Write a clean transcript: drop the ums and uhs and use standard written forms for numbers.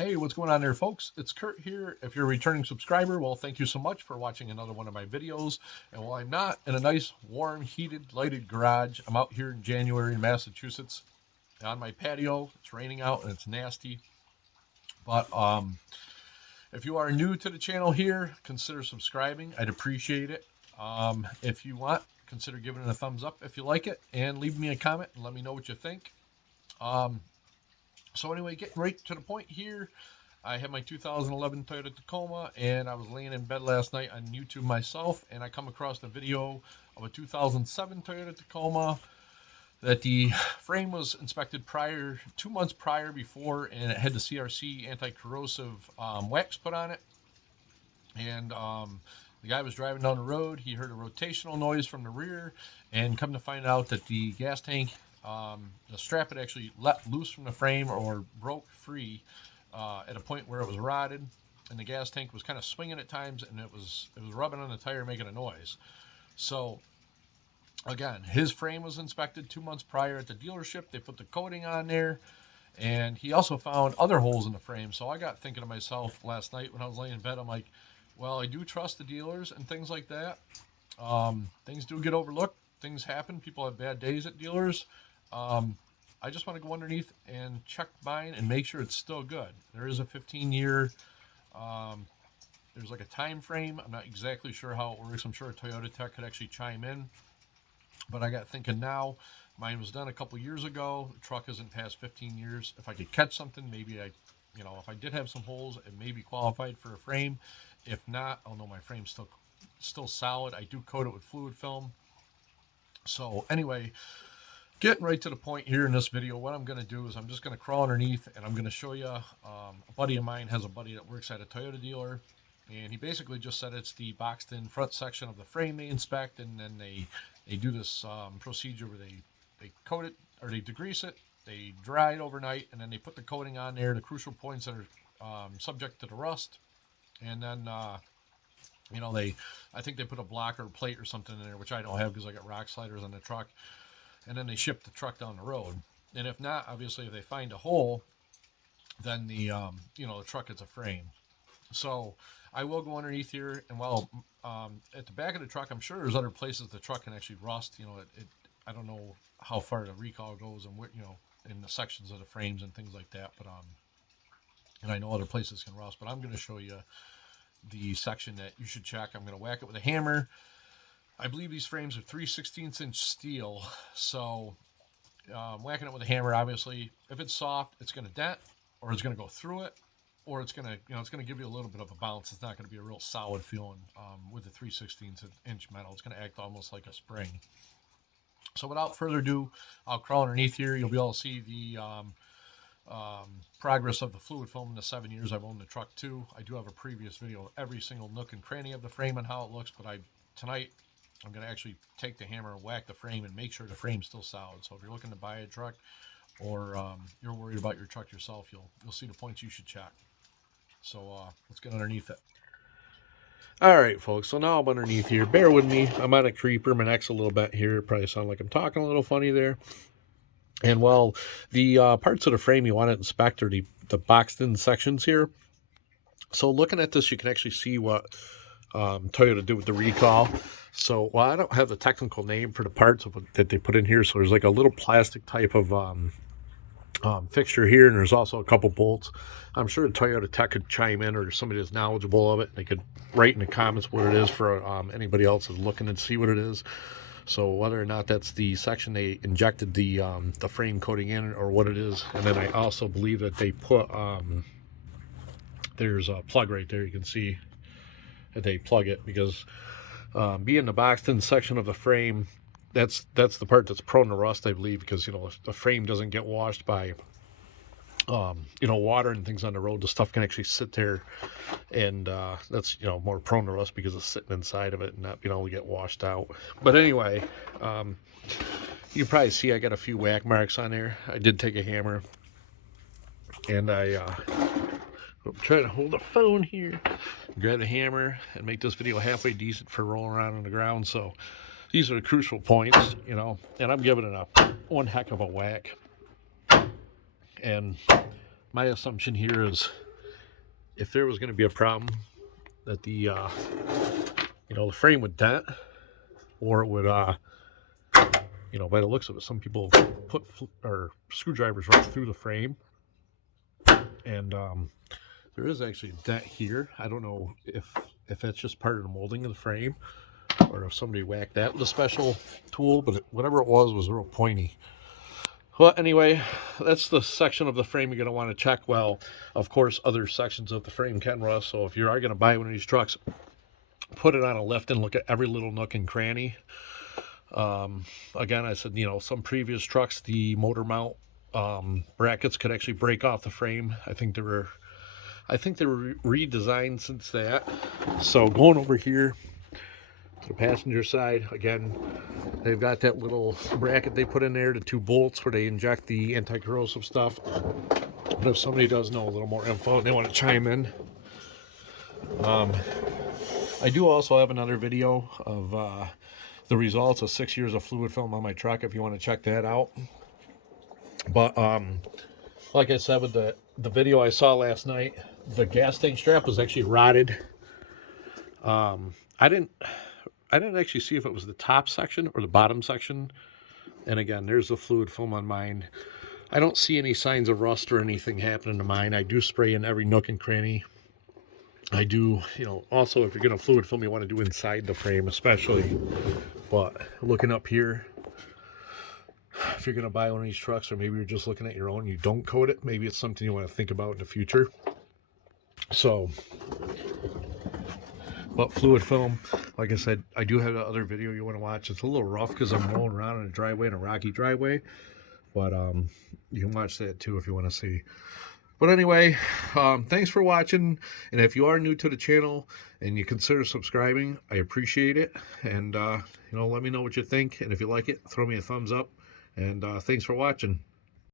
Hey, what's going on there, folks? It's Kurt here. If you're a returning subscriber, well, thank you so much for watching another one of my videos. And while I'm not in a nice, warm, heated, lighted garage, I'm out here in January in Massachusetts on my patio. It's raining out and it's nasty. But if you are new to the channel here, consider subscribing. I'd appreciate it. If you want, consider giving it a thumbs up if you like it, and leave me a comment and let me know what you think. Um, so anyway, getting right to the point here. I have my 2011 Toyota Tacoma, and I was laying in bed last night on YouTube myself, and I come across a video of a 2007 Toyota Tacoma that the frame was inspected 2 months prior before, and it had the CRC anti-corrosive wax put on it. And the guy was driving down the road. He heard a rotational noise from the rear, and come to find out that the gas tank, the strap had actually let loose from the frame or broke free at a point where it was rotted, and the gas tank was kind of swinging at times, and it was rubbing on the tire, making a noise. So again, his frame was inspected 2 months prior at the dealership. They put the coating on there, and he also found other holes in the frame. So I got thinking to myself last night when I was laying in bed, I'm like, well, I do trust the dealers and things like that. Things do get overlooked. Things happen. People have bad days at dealers. I just want to go underneath and check mine and make sure it's still good. There is a 15-year, there's like a time frame. I'm not exactly sure how it works. I'm sure a Toyota Tech could actually chime in. But I got thinking now, mine was done a couple years ago. The truck isn't past 15 years. If I could catch something, maybe if I did have some holes, it may be qualified for a frame. If not, I'll know my frame's still solid. I do coat it with fluid film. So anyway, getting right to the point here in this video, what I'm going to do is I'm just going to crawl underneath, and I'm going to show you, a buddy of mine has a buddy that works at a Toyota dealer, and he basically just said it's the boxed in front section of the frame they inspect, and then they do this procedure where they coat it, or they degrease it, they dry it overnight, and then they put the coating on there, the crucial points that are subject to the rust, and then I think they put a block or a plate or something in there, which I don't have because I got rock sliders on the truck, and then they ship the truck down the road. And if not, obviously, if they find a hole, then the truck gets a frame. So I will go underneath here, and at the back of the truck, I'm sure there's other places the truck can actually rust. I don't know how far the recall goes and what, in the sections of the frames and things like that. But and I know other places can rust, but I'm going to show you the section that you should check. I'm going to whack it with a hammer. I believe these frames are 3/16 inch steel, so whacking it with a hammer, obviously, if it's soft, it's going to dent, or it's going to go through it, or it's going to give you a little bit of a bounce. It's not going to be a real solid feeling with the 3/16 inch metal. It's going to act almost like a spring. So without further ado, I'll crawl underneath here. You'll be able to see the progress of the fluid film in the 7 years I've owned the truck too. I do have a previous video of every single nook and cranny of the frame and how it looks, but tonight I'm going to actually take the hammer and whack the frame and make sure the frame's still solid. So if you're looking to buy a truck, or you're worried about your truck yourself, you'll see the points you should check. So let's get underneath it. All right, folks, so now I'm underneath here. Bear with me. I'm on a creeper. My neck's a little bent here. It probably sound like I'm talking a little funny there. And well, the parts of the frame you want to inspect are the boxed in sections here. So looking at this, you can actually see what Toyota did with the recall. So, well, I don't have the technical name for the parts that they put in here. So there's like a little plastic type of fixture here, and there's also a couple bolts. I'm sure the Toyota Tech could chime in, or somebody that's knowledgeable of it. They could write in the comments what it is for anybody else is looking to see what it is. So whether or not that's the section they injected the frame coating in, or what it is. And then I also believe that they put there's a plug right there. You can see that they plug it, because being the boxed in section of the frame, that's the part that's prone to rust, I believe, because the frame doesn't get washed by water and things on the road. The stuff can actually sit there, and that's more prone to rust because it's sitting inside of it and not being able to get washed out. But anyway, you can probably see I got a few whack marks on there. I did take a hammer, and I'm trying to hold the phone here, grab a hammer, and make this video halfway decent for rolling around on the ground. So these are the crucial points, and I'm giving it one heck of a whack. And my assumption here is if there was going to be a problem that the the frame would dent, or it would by the looks of it, some people put or screwdrivers right through the frame, and there is actually a dent here. I don't know if that's just part of the molding of the frame, or if somebody whacked that with a special tool, but whatever it was real pointy. Well, anyway, that's the section of the frame you're going to want to check. Well, of course, other sections of the frame can rust, so if you are going to buy one of these trucks, put it on a lift and look at every little nook and cranny. Again, I said, some previous trucks, the motor mount brackets could actually break off the frame. I think they were redesigned since that. So going over here to the passenger side, again, they've got that little bracket they put in there, the 2 bolts where they inject the anti-corrosive stuff. But if somebody does know a little more info and they want to chime in, I do also have another video of the results of 6 years of fluid film on my truck if you want to check that out. But like I said, with the video I saw last night, the gas tank strap was actually rotted. I didn't actually see if it was the top section or the bottom section. And again, there's the fluid film on mine. I don't see any signs of rust or anything happening to mine. I do spray in every nook and cranny. I do, also if you're going to fluid film, you want to do inside the frame especially. But looking up here, if you're going to buy one of these trucks, or maybe you're just looking at your own, you don't coat it, maybe it's something you want to think about in the future. So, but fluid film, like I said, I do have another video you want to watch. It's a little rough because I'm rolling around in a driveway, in a rocky driveway. But you can watch that too if you want to see. But anyway, thanks for watching. And if you are new to the channel and you consider subscribing, I appreciate it. And, let me know what you think. And if you like it, throw me a thumbs up. And thanks for watching.